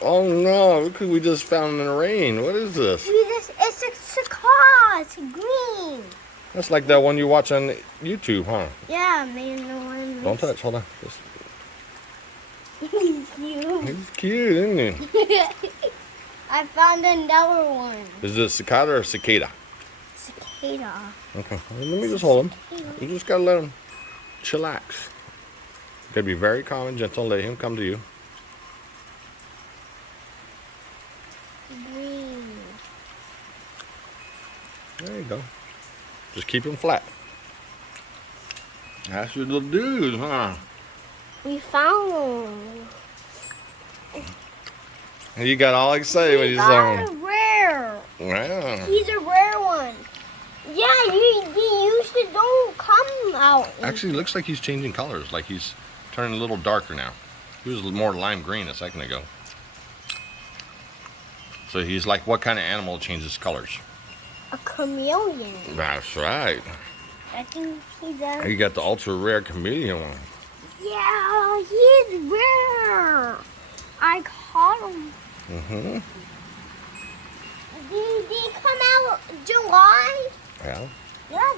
Oh no, look who we just found in the rain. What is this? It's a cicada. It's green. That's like that one you watch on YouTube, huh? Yeah, man, the one. Don't touch, hold on. Just... He's cute. He's cute, isn't he? I found another one. Is it a cicada or a cicada? Cicada. Okay, let me just hold him. You just gotta let him chillax. You gotta be very calm and gentle. Let him come to you. Green. There you go. Just keep him flat. That's your little dude, huh? We found him. And you got all excited when you saw him. He's rare. Wow. He's a rare one. Yeah, he usually don't come out. Actually, it looks like he's changing colors. Like he's turning a little darker now. He was more lime green a second ago. So he's like, what kind of animal changes colors? A chameleon. That's right. I think he's a... You got the ultra rare chameleon one. Yeah, he's rare. I caught him. Mm-hmm. Did he come out July? Yeah. Yeah,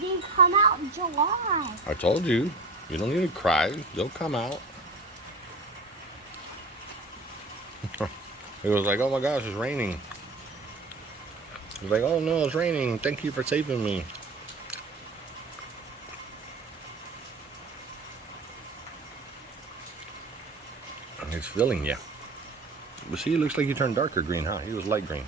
they come out in July. I told you. You don't need to cry. They'll come out. He was like, oh my gosh, it's raining. He was like, oh no, it's raining. Thank you for saving me. And he's feeling you. But see, it looks like you turned darker green, huh? He was light green.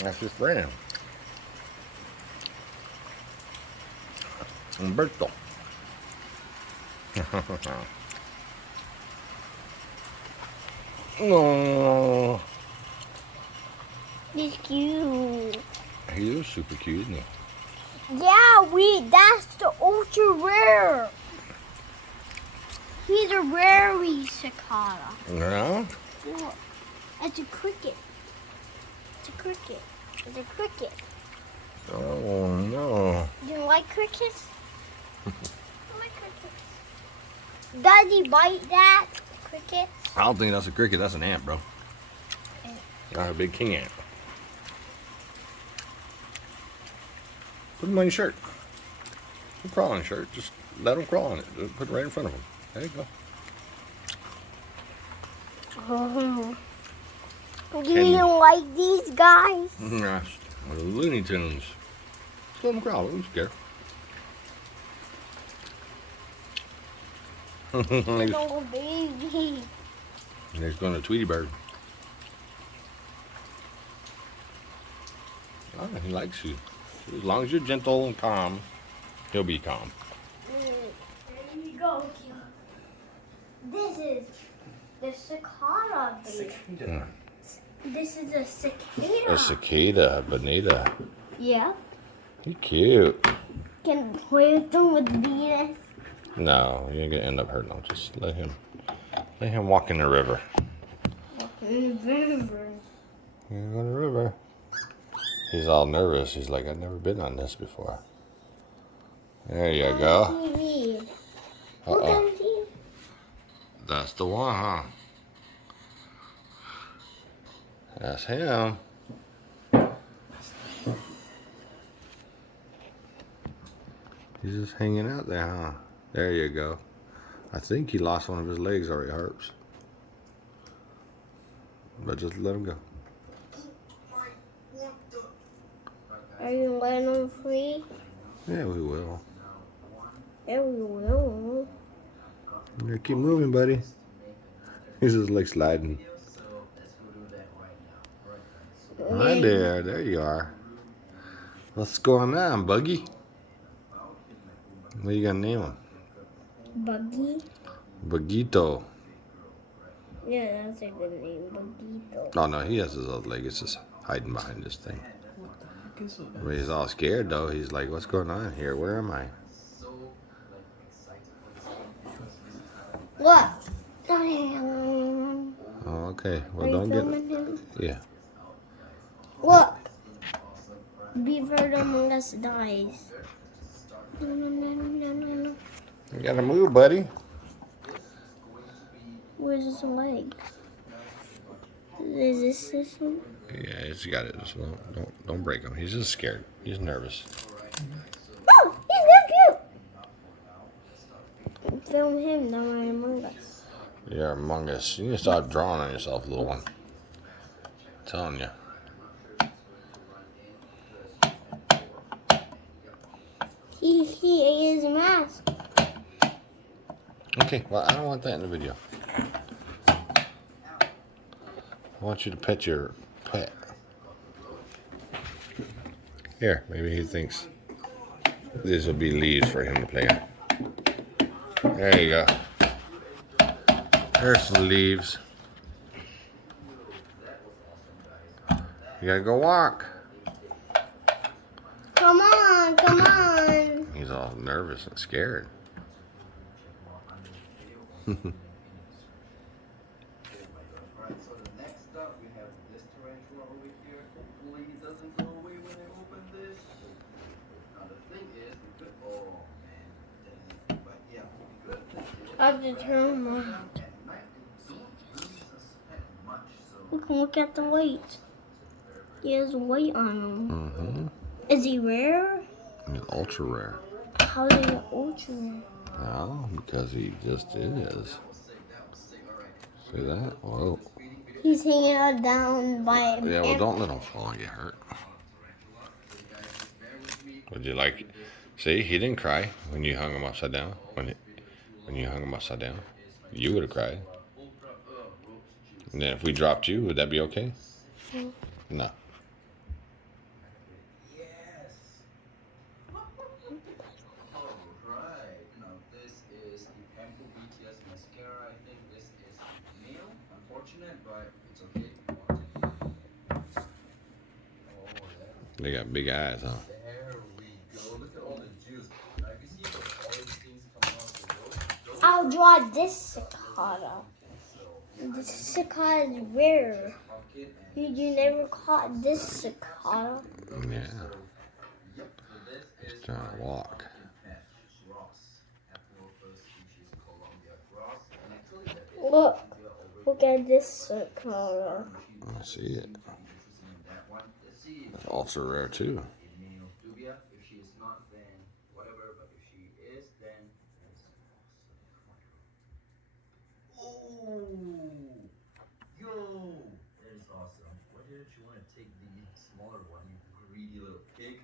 That's his friend. Umberto. No. He's cute. He is super cute, isn't he? Yeah, that's the ultra rare. He's a rare cicada. Yeah? Look, it's a cricket. It's a cricket. It's a cricket. Oh no. Do you like crickets? I like crickets. Does he bite that cricket? I don't think that's a cricket, that's an ant, bro. Not a big king ant. Put him on your shirt. He'll crawl on your shirt. Just let him crawl on it. Just put it right in front of him. There you go. Do you like these guys? Yes. The Looney Tunes. Just let him crawl. Don't scare. Little baby. He's going to Tweety Bird. Oh, he likes you. As long as you're gentle and calm, he'll be calm. There you go. This is the cicada baby. Cicada. This is a cicada. A cicada, bonita. Yeah. He's cute. Can play with them with Venus. No, you're gonna end up hurting him. Just let him walk in the river. In the river. You go in the river. He's all nervous. He's like, I've never been on this before. There you go. TV. Uh-oh. That's the one, huh? That's him. He's just hanging out there, huh? There you go. I think he lost one of his legs or it hurts. But just let him go. Are you letting them free? Yeah, we will. Yeah, we will. Yeah, keep moving, buddy. He's just like sliding. Hi there. There you are. What's going on, Buggy? What are you gonna name him? Buggy? Bugito. Yeah, that's a good name, Bugito. Oh no, he has his other leg. It's just hiding behind this thing. I mean, he's all scared though. He's like, what's going on here? Where am I? What? Oh, okay. Well, Are you don't get. filming him? Yeah. Look. Beaver Among Us dies. You gotta move, buddy. Where's his leg? Is this his one? Yeah, he's got it. So don't break him. He's just scared. He's nervous. Oh, he's so cute! Film him, not my Among Us. You're Among Us. You need to stop drawing on yourself, little one. I'm telling you. He ate his mask. Okay, well, I don't want that in the video. I want you to pet your pet. Here, maybe he thinks these will be leaves for him to play on. There you go. There's some leaves. You gotta go walk. Come on, come on. He's all nervous and scared. Alright, so the next up we have this tarantula over here. Hopefully he doesn't go away when I open this. Now the thing is, we could, oh man, but yeah, we could I'll determine. at night they don't really suspect much, so Look at the weight. He has weight on him. Mm-hmm. Is he rare? He's ultra rare. How is he ultra rare? Oh, because he just is. See that? Whoa. He's hanging out down by. Yeah, well, don't let him fall and get hurt. Would you like? See, he didn't cry when you hung him upside down. When you hung him upside down, you would have cried. And then if we dropped you, would that be okay? No. Alright, now this is the Pampo BTS mascara. I think this is male. Unfortunate, but it's okay if you want it. Oh, there. They got big eyes, huh? There we go. Look at all the juice. Now you can see the orange things coming off the rope. I'll draw this cicada. This cicada is rare. You never caught this cicada. Yeah. Yep, so this He's is trying to walk. Look at this cicada. I see it. That's ultra rare too. If she is not, then whatever. But if she is, then it's awesome. Oh, yo, that is awesome. Why didn't you want to take the smaller one, you greedy little pig?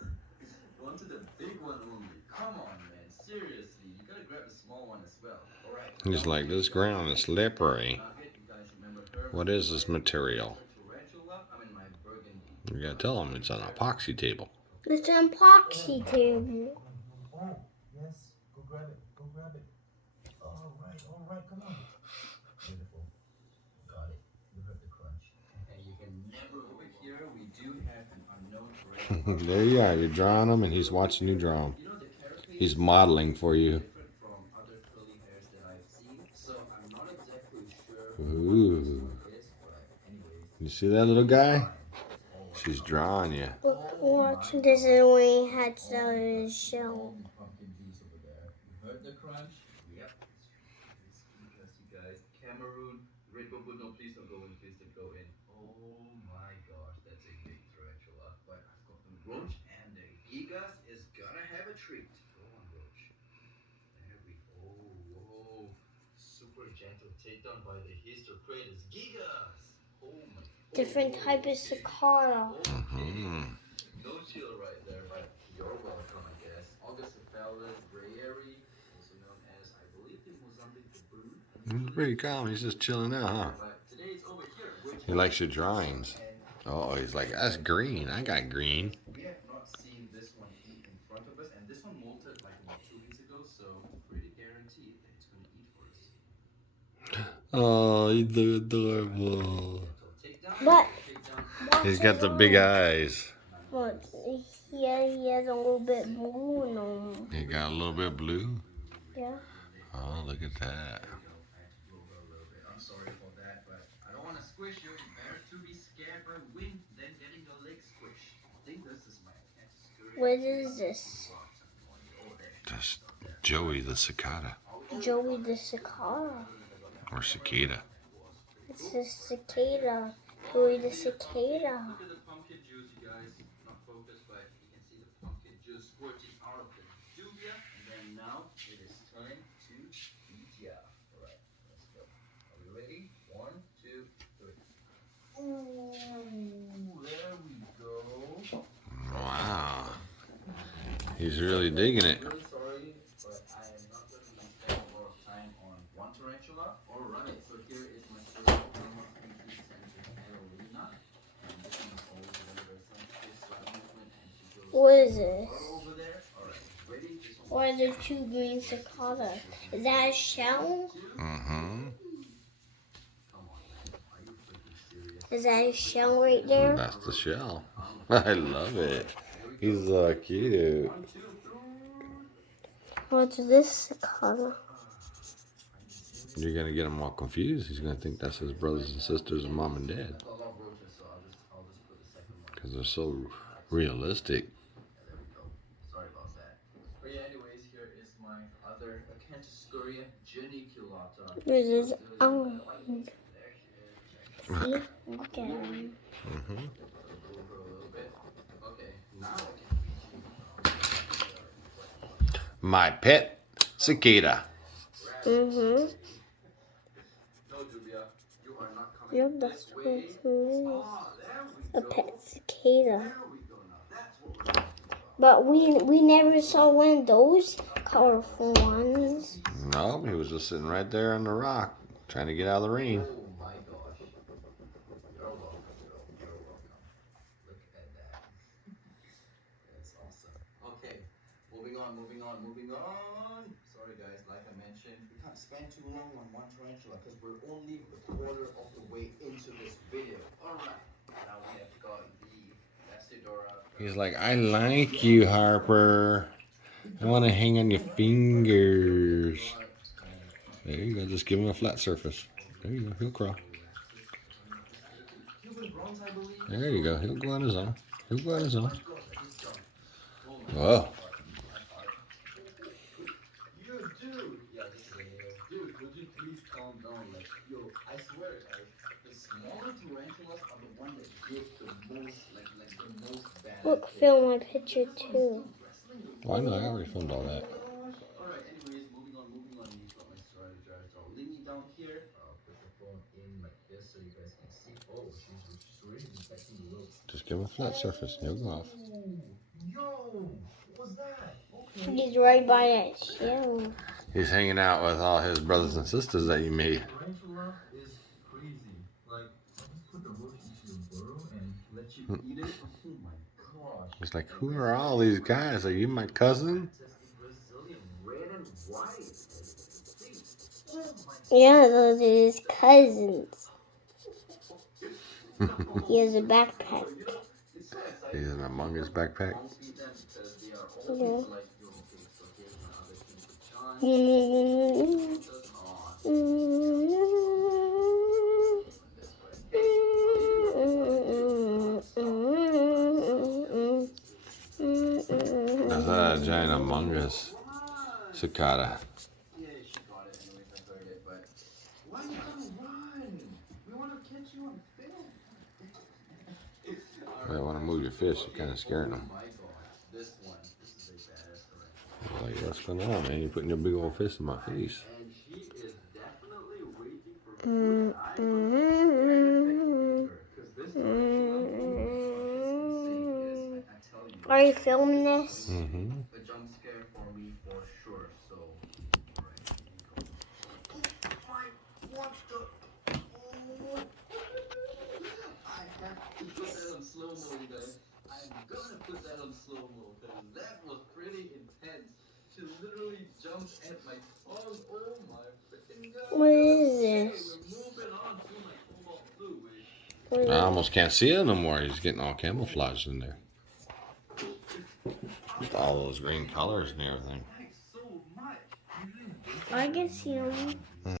You wanted the big one only. Come on, man. Seriously, you gotta grab the small one as well. All right. He's like, this ground is slippery. What is this material? You gotta tell him it's an epoxy table. It's an epoxy table. Oh, yes. Go grab it. Go grab it. All right. Come on. Beautiful. Got it. You heard the crunch. And you can never over here. We do have an unknown tarantula. There you are. You're drawing him, and he's watching you draw him. He's modeling for you. Different from other curly hairs that I've seen. So I'm not exactly sure Ooh. what it is, but anyways. You see that little guy? She's drawing you. Look, watch. This is when he hatched out of his shell. Pumpkin juice over there. You heard the crunch? Yep. It's cicadas, you guys. Cameroon. Red bubble. No, please don't go in. Please don't go in. Oh my gosh, that's a big tarantula. But I've got the roach and the gigas is gonna have a treat. Go on, roach. There we go. Whoa. Super gentle takedown by the history creators. Gigas! Oh my. Different type of cicada. Mm-hmm. No chill right there, but you're welcome, I guess. Augustophilus grayeri, also known as, I believe, the Mozambique baboon. He's pretty calm. He's just chilling out, huh? But today it's over here, which He likes your drawings. Oh, he's like, that's green. I got green. we have not seen this one eat in front of us, and this one molted like about 2 weeks ago, so pretty guaranteed that it's going to eat for us. Oh, he's so adorable. But He's got the big eyes. But he has a little bit blue in him. He got a little bit blue. Yeah. Oh, look at that. I had to blow her a little bit. I'm sorry for that, but I don't want to squish you. Better to be scared by wind than getting your leg squished. I think this is my cat skirt. What is this? Just Joey the cicada. Joey the cicada. Or cicada. It's a cicada. Joey the cicada. Look at the pumpkin juice, you guys. Not focused, but you can see the pumpkin juice squirting out of the dubia. And then now it is time to eat ya. Alright, let's go. Are we ready? 1, 2, 3. Ooh, there we go. Wow. He's really digging it. Really sorry, but I am not going to be spending a lot of time on one tarantula. Alright, so here is my first Elma species center Carolina. And this one is always a very, very sensitive slight movement, and she goes What is this? right over there. Alright, ready? This one. Why are there 2 green cicadas? Is that a shell? Mm-hmm. Come on, man. Are you freaking serious? Is that a shell right there? That's the shell. I love it. He's so cute. 1, 2, 3. What's this cicada? You're gonna get him all confused. He's gonna think that's his brothers and sisters and mom and dad. I've got a lot of roaches, so I'll just put the second one. Because they're so realistic. Yeah, there we go. Sorry about that. But yeah, anyways, here is my other Acanthoscurria geniculata. What is this? Oh, There she is. see? Look at him. Mm-hmm. Move her a little bit. Okay, now I can feed you. My pet cicada. Mm-hmm. No, Dubia, you are not coming You're this best way. friend for me. Ah, there we A go. pet cicada. There we go now. That's what we're talking about. But we never saw one of those colorful ones. No, he was just sitting right there on the rock, trying to get out of the rain. Oh my gosh. You're welcome, girl. You're welcome. Look at that. That's awesome. Okay, moving on. Sorry guys, like I mentioned, we can't spend too long on one tarantula because we're only a quarter of the way into this video. Alright, now we have got the Bastidora. He's like, I like you, Harper. I want to hang on your fingers. There you go. Just give him a flat surface. There you go. He'll crawl. There you go. He'll go on his own. He'll go on his own. Whoa. Dude, would you please calm down? Like, yo, I swear, guys, the smaller tarantulas are the one that give the most, like the most bad. Look, film my picture too. Well, I know. I already filmed all that. Alright, anyways, moving on. You've got my story jar. So I'll lean you down here. I'll put the phone in like this so you guys can see. Oh, she's already detecting the ropes. Just give him a flat surface. He'll go off. Yo, what was that? Okay. He's right by that shell. He's hanging out with all his brothers and sisters that you made. Tarantula is crazy. Like, I'll just put the roach into your burrow and let you eat it. Oh my gosh. He's like, who are all these guys? Are you my cousin? Brazilian red and white. Yeah, those are his cousins. He has a backpack. He's in Among Us backpack. Yeah. That's not a giant Among Us cicada. Yeah, she got it anyways, I heard it, but why you gotta run? We want to catch you on film. I want to move your fish. You're kind of scaring them. Oh my gosh, this is a badass tarantula. Like, what's going on, man? You're putting your big old fist in my face. And she is definitely waiting for food. Because this tarantula, is insane. I tell you. Are you filming this? Mm-hmm. A jump scare for me for sure. So, alright, here we go. What the? Oh. I have to put that on slow mo, you guys. I'm gonna put that on slow mo because that was pretty intense. She literally jumped at my tongue. Oh my freaking god. What is Okay, this? we're moving on to my cobalt blue, which I almost can't see it no more. He's getting all camouflaged in there. With all those green colors and everything. thanks so much. I can see him.